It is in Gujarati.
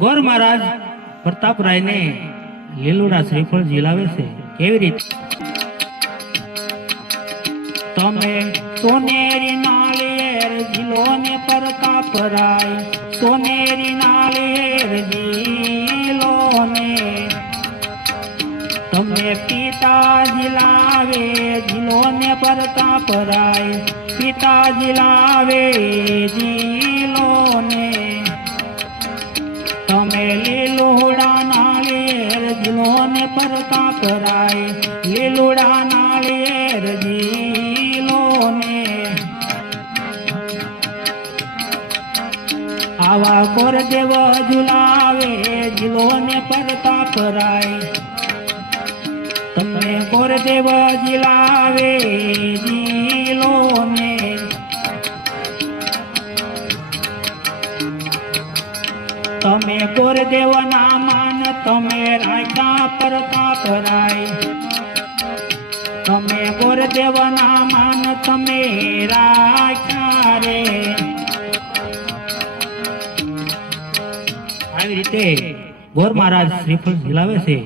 ગોર મહારાજ પ્રતાપરાય ને લીલુડા શ્રીફળ ઝીલાવે છે કેવી રીતે? તમે સોનેરી નાળિયેર ઝીલો ને પ્રતાપરાય, સોનેરી નાળિયેર ઝીલો ને તમે પિતા ઝીલાવે ઝીલો ને પ્રતાપરાય, પિતા ઝીલાવે ઝીલો ને તમે લીલુડા નાળિયેર ઝીલો ને પ્રતાપરાય, લીલુડા નાળિયેર ઝીલો ને આવા કોરદેવ ઝુલાવે ઝીલો ને પ્રતાપરાય, તમને કોરદેવ ઝીલાવે ઝીલો ને તમે કોરદેવ ના માન તમે રાખ્યા પ્રતાપરાય, તમે કોરદેવ ના માન તમે રાખ્યા રે. આવી રીતે ગોર મહારાજ શ્રીફળ ઝીલાવે છે.